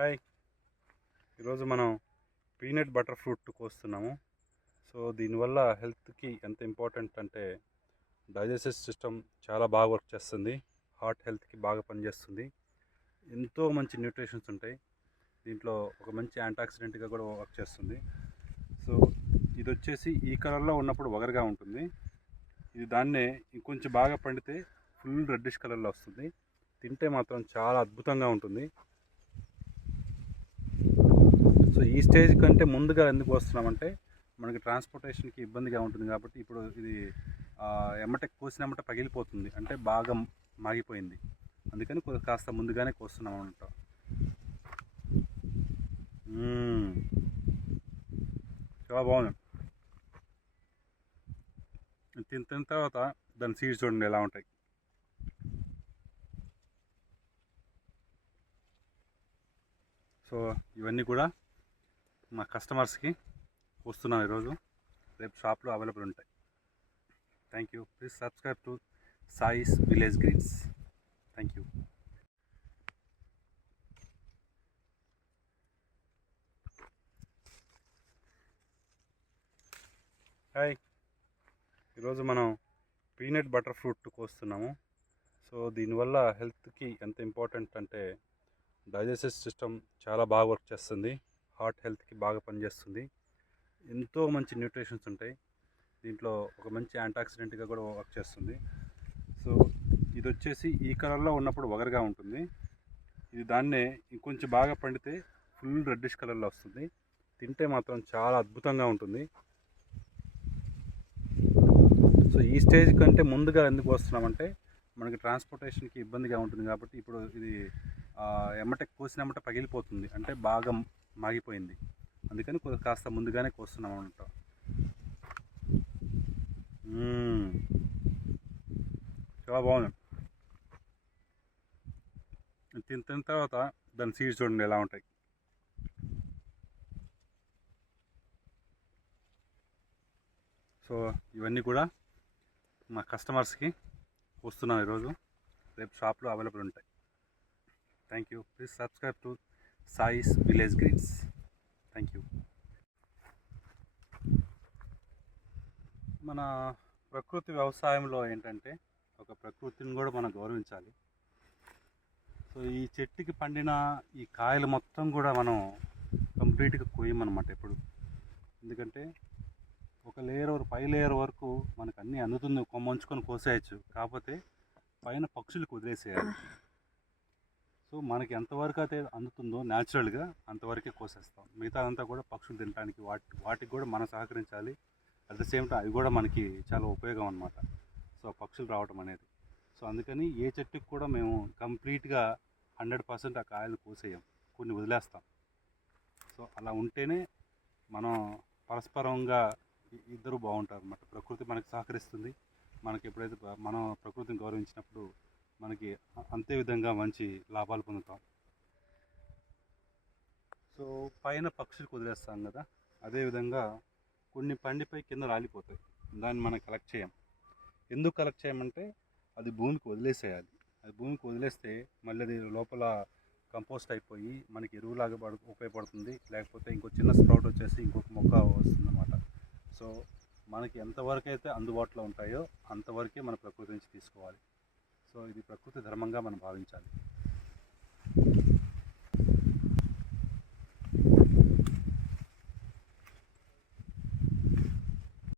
Hi, ఈరోజు మనం peanut butter fruit కోస్తున్నాము. సో దీనివల్ల హెల్త్కి ఎంత ఇంపార్టెంట్ అంటే డైజెస్టివ్ సిస్టమ్ చాలా బాగా వర్క్ చేస్తుంది, హార్ట్ హెల్త్కి బాగా పనిచేస్తుంది, ఎంతో మంచి న్యూట్రిషన్స్ ఉంటాయి దీంట్లో. ఒక మంచి యాంటాక్సిడెంట్గా కూడా వర్క్ చేస్తుంది. సో ఇది వచ్చేసి ఈ కలర్లో ఉన్నప్పుడు వగరగా ఉంటుంది. ఇది దాన్నే ఇంకొంచెం బాగా పండితే ఫుల్ రెడ్డిష్ కలర్లో వస్తుంది. తింటే మాత్రం చాలా అద్భుతంగా ఉంటుంది. సో ఈ స్టేజ్ కంటే ముందుగా ఎందుకు వస్తున్నామంటే మనకి ట్రాన్స్పోర్టేషన్కి ఇబ్బందిగా ఉంటుంది కాబట్టి. ఇప్పుడు ఇది ఎమ్మటే కోసినమ్మట పగిలిపోతుంది, అంటే బాగా మాగిపోయింది, అందుకని కాస్త ముందుగానే కోస్తున్నాం అనమాట. చాలా బాగుంది. తిన్న తర్వాత దాని సీడ్స్ చూడండి ఎలా ఉంటాయి. సో ఇవన్నీ కూడా మా కస్టమర్స్కి వస్తున్నాను ఈరోజు, రేపు షాప్లో అవైలబుల్ ఉంటాయి. Thank you. Please subscribe to Sai's village greens. Thank you. Hi, ఈరోజు మనం పీనట్ బటర్ ఫ్రూట్ కోస్తున్నాము. సో దీనివల్ల హెల్త్కి ఎంత ఇంపార్టెంట్ అంటే డైజెస్టివ్ సిస్టమ్ చాలా బాగా వర్క్ చేస్తుంది, హార్ట్ హెల్త్కి బాగా పనిచేస్తుంది, ఎంతో మంచి న్యూట్రిషన్స్ ఉంటాయి దీంట్లో. ఒక మంచి యాంటాక్సిడెంట్గా కూడా వర్క్ చేస్తుంది. సో ఇది వచ్చేసి ఈ కలర్లో ఉన్నప్పుడు వగరగా ఉంటుంది. ఇది దాన్నే ఇంకొంచెం బాగా పండితే ఫుల్ రెడ్డిష్ కలర్లో వస్తుంది. తింటే మాత్రం చాలా అద్భుతంగా ఉంటుంది. సో ఈ స్టేజ్ కంటే ముందుగా ఎందుకు వస్తున్నామంటే మనకి ట్రాన్స్పోర్టేషన్కి ఇబ్బందిగా ఉంటుంది కాబట్టి. ఇప్పుడు ఇది ఎమ్మటే కోసినమ్మట పగిలిపోతుంది, అంటే బాగా మాగిపోయింది, అందుకని కాస్త ముందుగానే కోస్తున్నాం అనమాట. చాలా బాగుంది. తిన్న తర్వాత దాని సీడ్స్ చూడండి ఎలా ఉంటాయి. సో ఇవన్నీ కూడా మా కస్టమర్స్కి వస్తున్నాను ఈరోజు, రేపు షాప్లో అవైలబుల్ ఉంటాయి. Thank you. Please subscribe to Sai's village greens. Thank you. మన ప్రకృతి వ్యవసాయంలో ఏంటంటే ఒక ప్రకృతిని కూడా మనం గౌరవించాలి. సో ఈ చెట్టుకి పండిన ఈ కాయలు మొత్తం కూడా మనం కంప్లీట్గా కోయమన్నమాట ఎప్పుడు. ఎందుకంటే ఒక లేయర్ పై లేయర్ వరకు మనకు అన్నీ అందుతుంది, కొమ్మంచుకొని కోసేయచ్చు, కాకపోతే పైన పక్షులకు వదిలేసేయాలి. సో మనకి ఎంతవరకు అయితే అందుతుందో న్యాచురల్గా అంతవరకే కోసేస్తాం, మిగతా అంతా కూడా పక్షులు తినడానికి వాటికి కూడా మనం సహకరించాలి. అట్ ద సేమ్ టైం అవి కూడా మనకి చాలా ఉపయోగం అన్నమాట. సో పక్షులు రావటం అనేది. సో అందుకని ఏ చెట్టుకి కూడా మేము కంప్లీట్గా 100% ఆ కాయలు కోసేయం, కొన్ని వదిలేస్తాం. సో అలా ఉంటేనే మనం పరస్పరంగా ఇద్దరు బాగుంటారు అన్నమాట. ప్రకృతి మనకి సహకరిస్తుంది, మనకి ఎప్పుడైతే మనం ప్రకృతిని గౌరవించినప్పుడు మనకి అంతే విధంగా మంచి లాభాలు పొందుతాం. సో పైన పక్షులకు వదిలేస్తాం కదా, అదేవిధంగా కొన్ని పండిపై కింద రాలిపోతాయి, దాన్ని మనం కలెక్ట్ చేయం. ఎందుకు కలెక్ట్ చేయమంటే అది భూమికి వదిలేసేయాలి. అది భూమికి వదిలేస్తే మళ్ళీ అది లోపల కంపోస్ట్ అయిపోయి మనకి ఎరువులాగా ఉపయోగపడుతుంది, లేకపోతే ఇంకో చిన్న స్ప్రౌట్ వచ్చేసి ఇంకొక మొక్క వస్తుందన్నమాట. సో మనకి ఎంతవరకు అయితే అందుబాటులో ఉంటాయో అంతవరకే మన ప్రకృతి నుంచి తీసుకోవాలి. సో ఇది ప్రకృతి ధర్మంగా మనం భావించాలి.